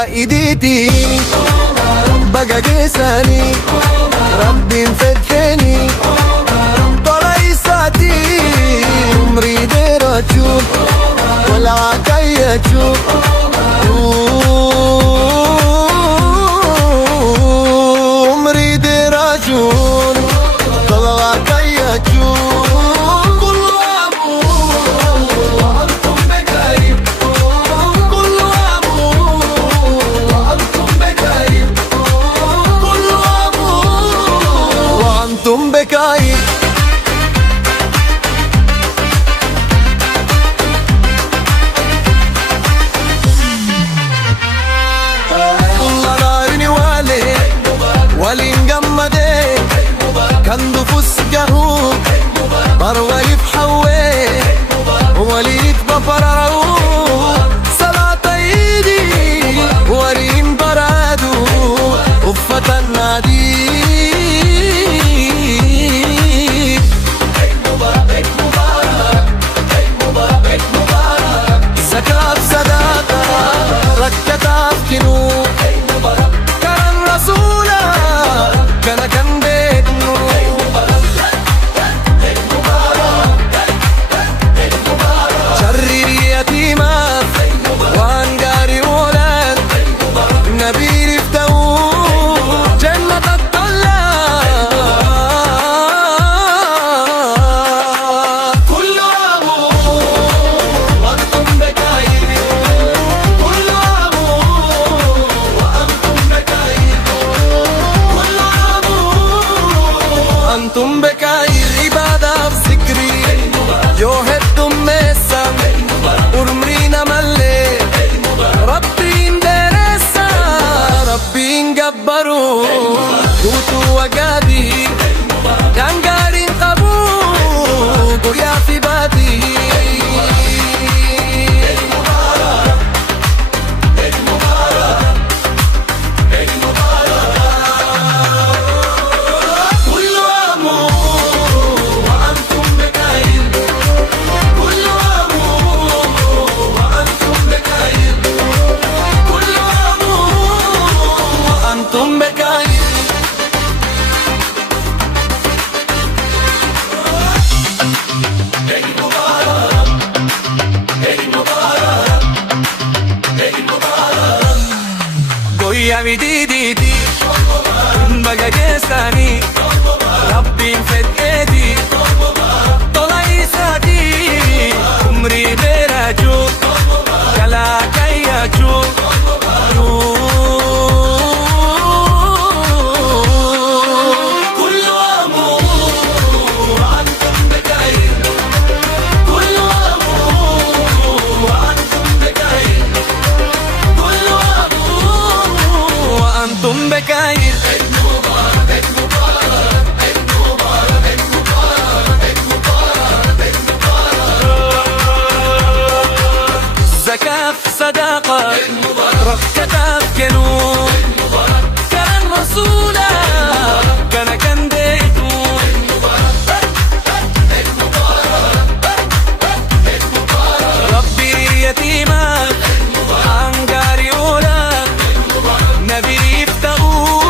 goya iditi baga gesani rabbi mfedheni طلع يساتي عمري دير اشوف ولا عكاية اشوف عمري دير اشوف طلع عكاية اشوف तुम बेकाई الله نارني والي نقمدي كندو فسقه برولي بحوي وليد بفررو صلاة ايدي ورين برادو وفة النادي كان رسولا كان بيت شرر يتيما وانقاري ولد نبيل افتو جنة الطلا كل ابو وانتم بكاير أنتم بكاير عبادة بذكري جوهدتم مسام ورمرينا ملي ربي اندرسا ربي انقبرو دوتو وقادي كانقارين قبو قريا في بادي तुम बेकाई goya vididi baga gesani rabbi mfedheni طلع يساتي عمري بيراجو كلا كياجو तुम बेकायर عيد مبارك عيد مبارك عيد مبارك عيد مبارك عيد مبارك عيد مبارك زكاة صداقة عيد مبارك رفقة كنون عيد مبارك كان رسولا كان بيتو عيد مبارك عيد مبارك عيد مبارك ربي يتيما عن قاري ولا نبي يفتقوا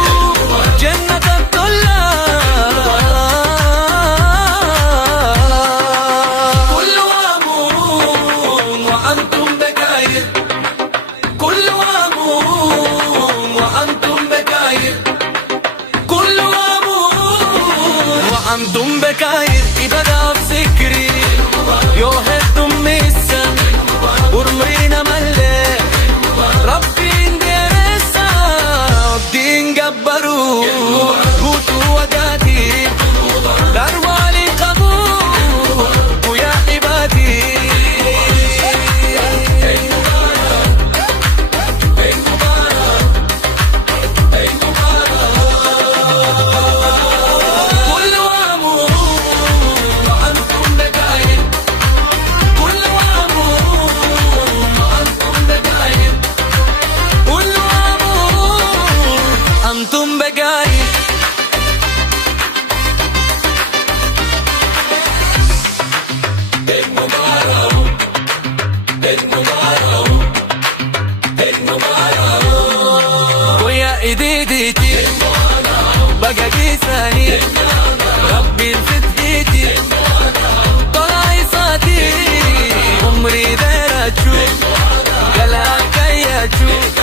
ايديتي بقى لساني ربي الفتيتي طلعي صوتي عمري داير اشوف قلعك يا تشوف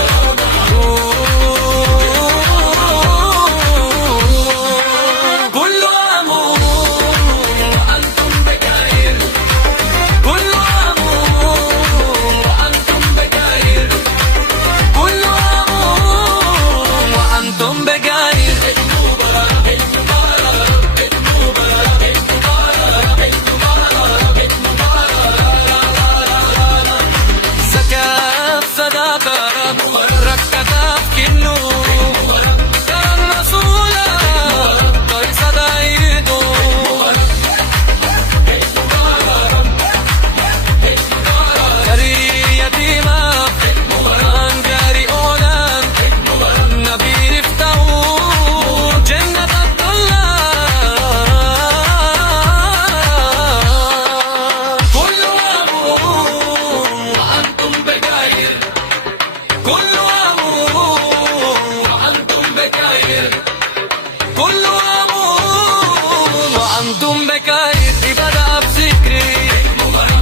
وأنتم بخير بدأ بذكري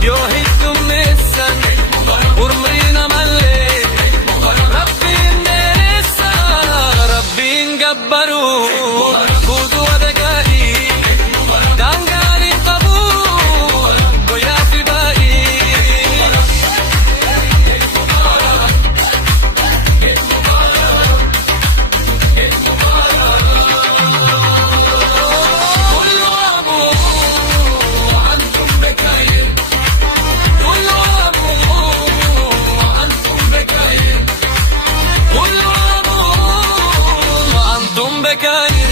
يوهيكم السن ورمرينا ملي ربي نرسى ربي نقبرو خذوا ودقائي دانقالي قبول ويا في باقي وأنتم بخير